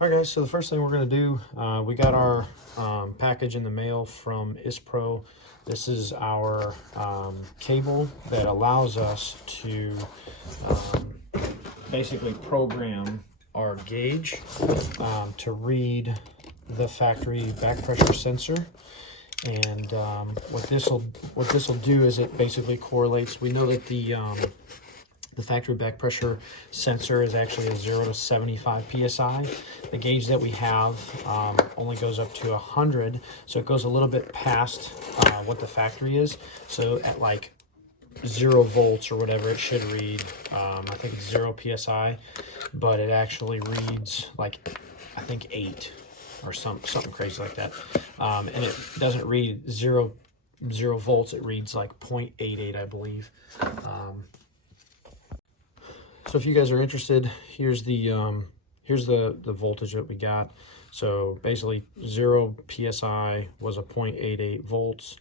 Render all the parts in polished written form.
All right, guys, so the first thing we're going to do, we got our package in the mail from ISSPRO. This is our cable that allows us to basically program our gauge to read the factory back pressure sensor. And what this will do is it basically correlates. We know that the factory back pressure sensor is actually a 0 to 75 psi. The gauge that we have only goes up to 100, so it goes a little bit past what the factory is. So at like 0 volts or whatever, it should read, I think it's 0 psi, but it actually reads like, I think 8 or something crazy like that. And it doesn't read 0 volts, it reads like 0.88, I believe. So if you guys are interested, here's the voltage that we got. So basically 0 psi was a 0.88 volts,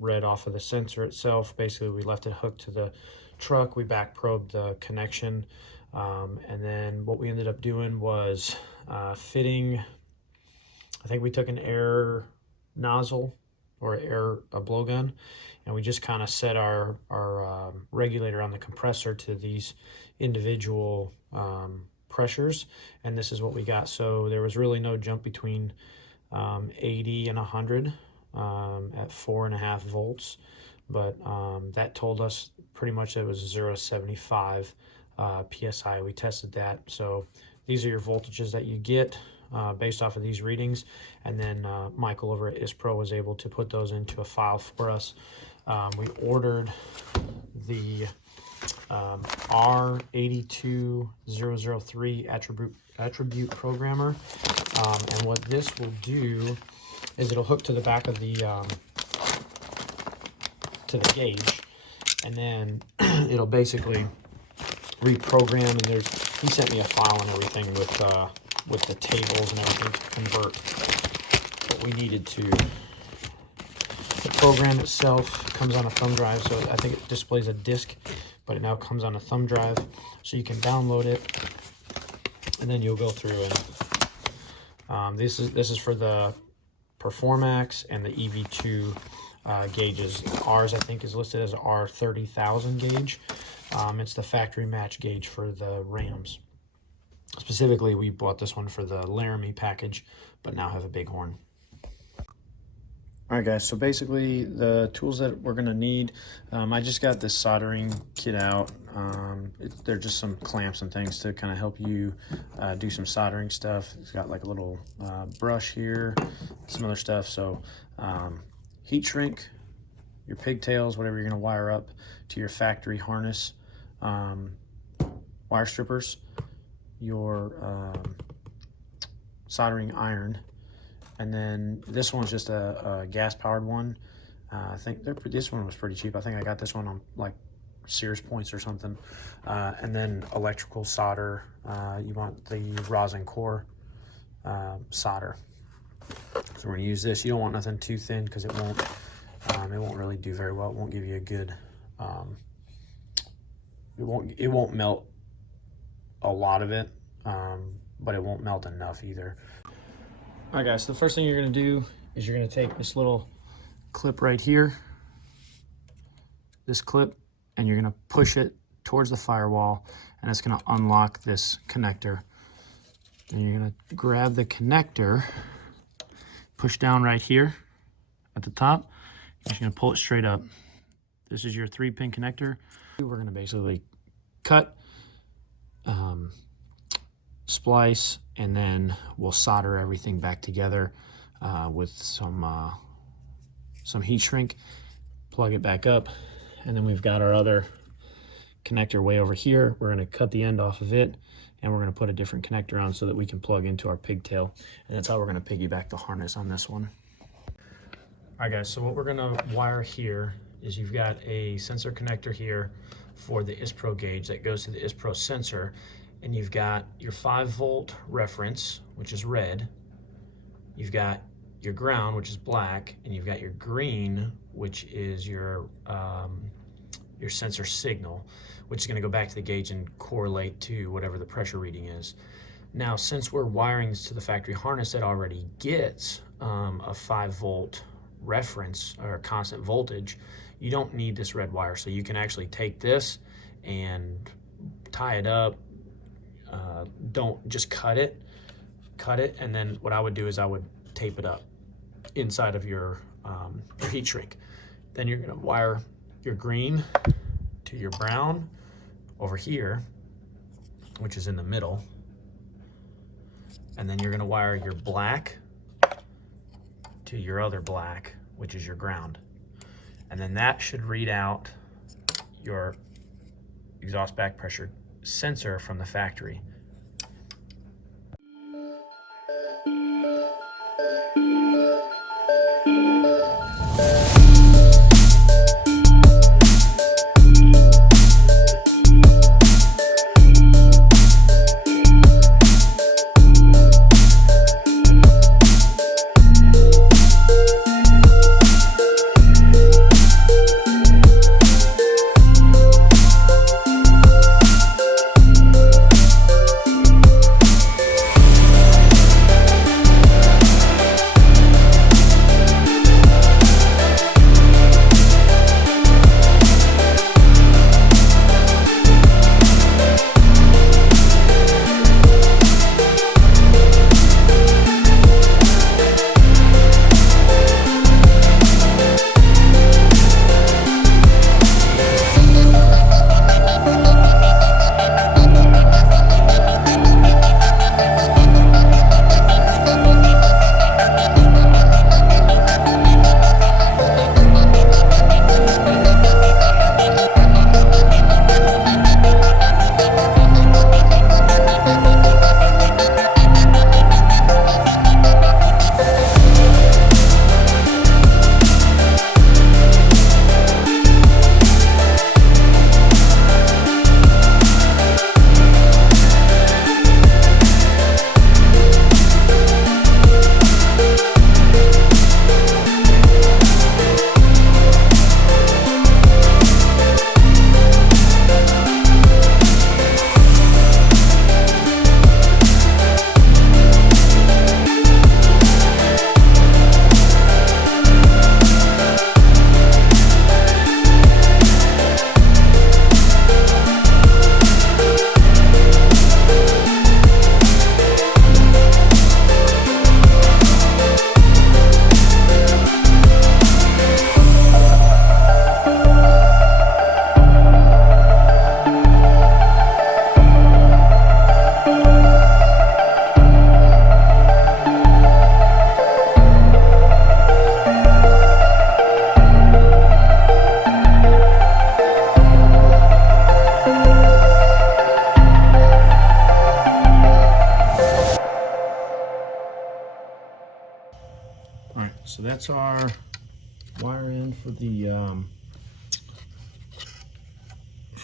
read off of the sensor itself. Basically we left it hooked to the truck, we back probed the connection, and then what we ended up doing was fitting, I think we took an air nozzle or a blowgun, and we just kind of set our regulator on the compressor to these individual pressures, and this is what we got. So there was really no jump between 80 and 100 at 4.5 volts, but that told us pretty much that it was 0 to 75 psi. We tested that. So these are your voltages that you get based off of these readings, and then Michael over at ISSPRO was able to put those into a file for us. We ordered the R82003 attribute programmer, and what this will do is it'll hook to the back of the gauge, and then it'll basically reprogram. And he sent me a file and everything with the tables and everything to convert what we needed to. The program itself comes on a thumb drive, so I think it displays a disk, but it now comes on a thumb drive, so you can download it, and then you'll go through and this is for the Performax and the EV2 gauges. Ours, I think, is listed as R30000 gauge. It's the factory match gauge for the Rams. Specifically, we bought this one for the Laramie package, but now have a Bighorn. All right, guys, so basically the tools that we're gonna need, I just got this soldering kit out. They're just some clamps and things to kind of help you do some soldering stuff. It's got like a little brush here, some other stuff. So heat shrink, your pigtails, whatever you're gonna wire up to your factory harness, wire strippers, your soldering iron, and then this one's just a gas-powered one. I think this one was pretty cheap. I think I got this one on like Sears Points or something. And then electrical solder. You want the Rosin core solder. So we're gonna use this. You don't want nothing too thin because it won't really do very well. It won't give you a good. It won't melt a lot of it, but it won't melt enough either. All right, guys, so the first thing you're gonna do is you're gonna take this little clip right here, this clip, and you're gonna push it towards the firewall, and it's gonna unlock this connector. And you're gonna grab the connector, push down right here at the top, you're just gonna pull it straight up. This is your 3-pin connector. We're gonna basically cut, splice, and then we'll solder everything back together with some heat shrink, plug it back up, and then we've got our other connector way over here. We're going to cut the end off of it, and we're going to put a different connector on so that we can plug into our pigtail, and that's how we're going to piggyback the harness on this one. All right, guys, so what we're going to wire here is you've got a sensor connector here for the ISSPRO gauge that goes to the ISSPRO sensor, and you've got your 5-volt reference, which is red. You've got your ground, which is black, and you've got your green, which is your sensor signal, which is going to go back to the gauge and correlate to whatever the pressure reading is. Now, since we're wiring this to the factory harness that already gets a 5-volt reference or constant voltage, you don't need this red wire. So you can actually take this and tie it up. Don't just cut it, and then what I would do is I would tape it up inside of your heat shrink. Then you're going to wire your green to your brown over here, which is in the middle, and then you're going to wire your black to your other black, which is your ground. And then that should read out your exhaust back pressure sensor from the factory. So that's our wire in for the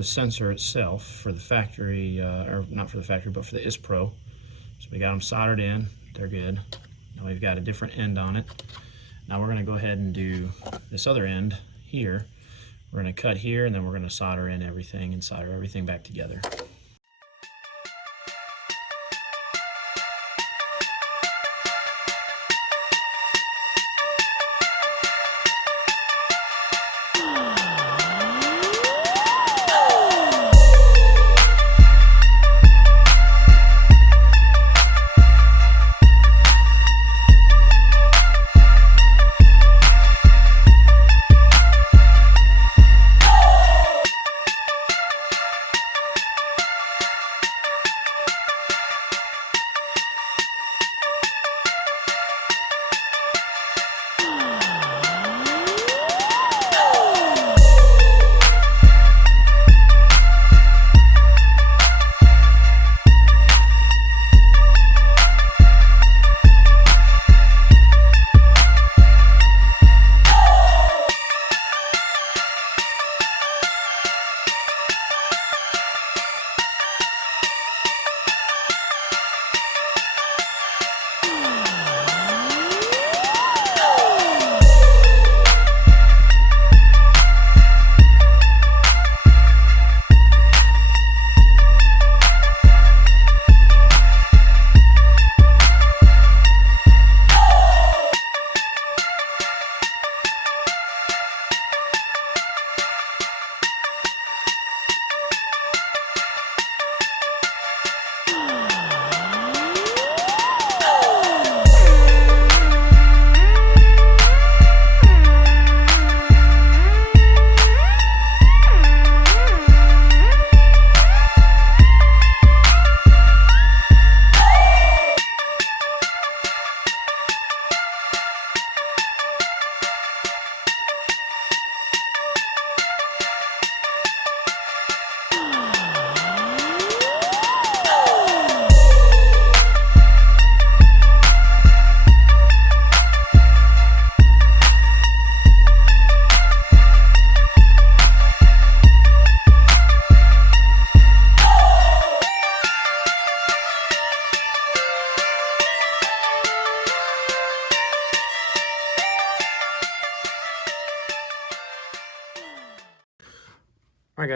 sensor itself, for the factory, or not for the factory, but for the ISSPRO. So we got them soldered in, they're good. Now we've got a different end on it. Now we're going to go ahead and do this other end here. We're going to cut here, and then we're going to solder in everything and solder everything back together.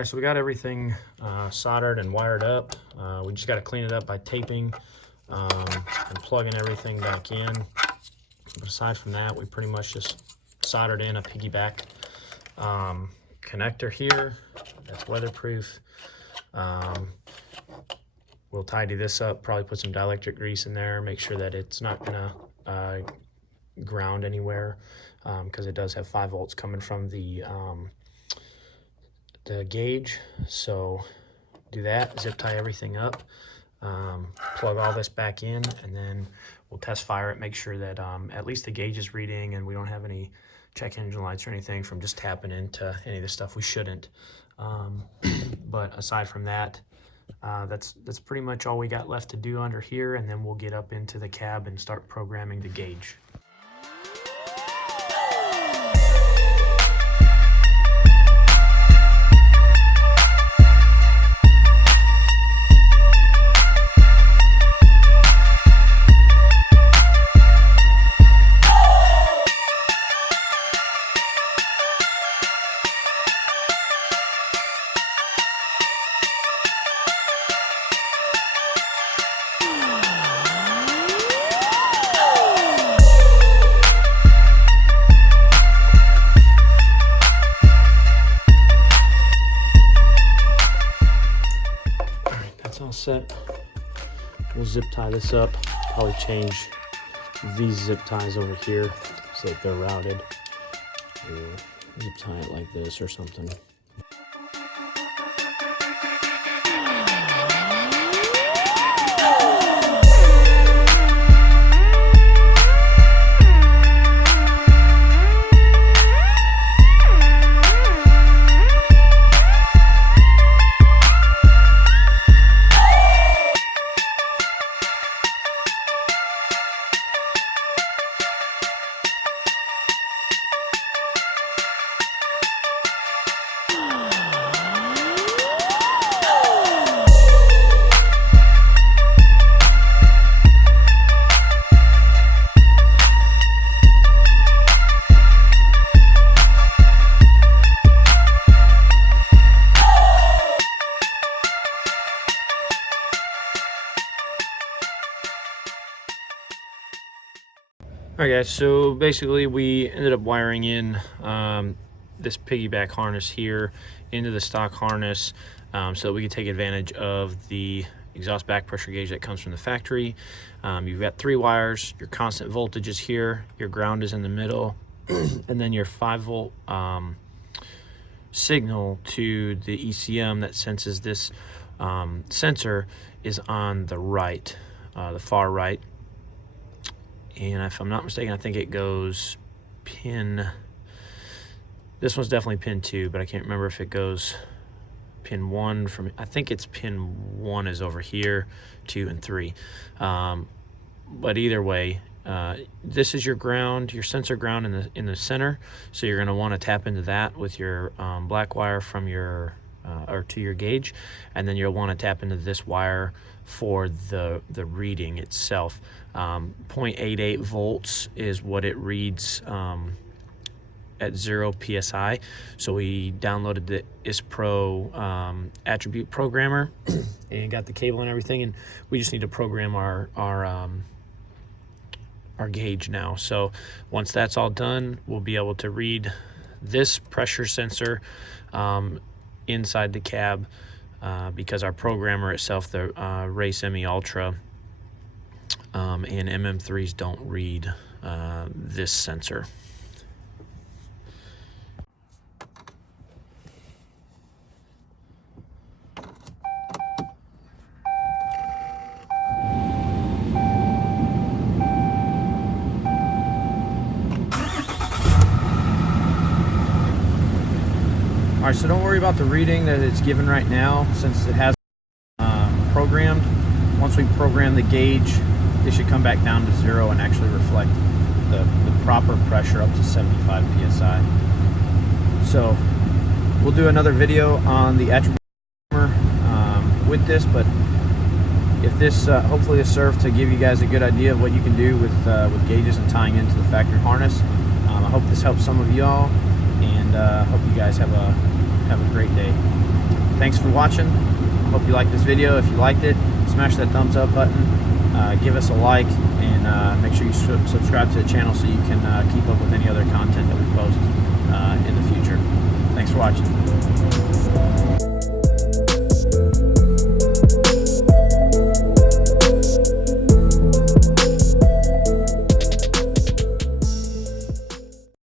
guys, so we got everything soldered and wired up. We just got to clean it up by taping and plugging everything back in. But aside from that, we pretty much just soldered in a piggyback connector here. That's weatherproof. We'll tidy this up, probably put some dielectric grease in there, make sure that it's not gonna ground anywhere, because it does have 5 volts coming from the gauge. So do that, zip tie everything up, plug all this back in, and then we'll test fire it, make sure that at least the gauge is reading and we don't have any check engine lights or anything from just tapping into any of the stuff we shouldn't. But aside from that, that's pretty much all we got left to do under here, and then we'll get up into the cab and start programming the gauge. All set. We'll zip tie this up, probably change these zip ties over here so that they're routed, or zip tie it like this or something. Alright guys, so basically we ended up wiring in this piggyback harness here into the stock harness so that we can take advantage of the exhaust back pressure gauge that comes from the factory. You've got 3 wires, your constant voltage is here, your ground is in the middle, and then your 5 volt signal to the ECM that senses this sensor is on the right, the far right. And if I'm not mistaken, I think it goes pin, this one's definitely pin 2, but I can't remember if it goes pin 1 from, I think it's pin 1 is over here, 2 and 3. But either way, this is your ground, your sensor ground in the center. So you're gonna wanna tap into that with your black wire from your, or to your gauge. And then you'll wanna tap into this wire for the reading itself. 0.88 volts is what it reads at 0 psi. So we downloaded the ISSPRO attribute programmer and got the cable and everything, and we just need to program our gauge now. So once that's all done, we'll be able to read this pressure sensor inside the cab, because our programmer itself, the Ray Semi Ultra and MM3s don't read this sensor. All right, so don't worry about the reading that it's given right now, since it has programmed. Once we program the gauge, it should come back down to 0 and actually reflect the proper pressure up to 75 psi. So we'll do another video on the attribute with this, but if this hopefully this served to give you guys a good idea of what you can do with gauges and tying into the factory harness. I hope this helps some of y'all, and hope you guys have a have a great day. Thanks for watching. I hope you liked this video. If you liked it, smash that thumbs up button, give us a like, and make sure you subscribe to the channel so you can keep up with any other content that we post in the future. Thanks for watching.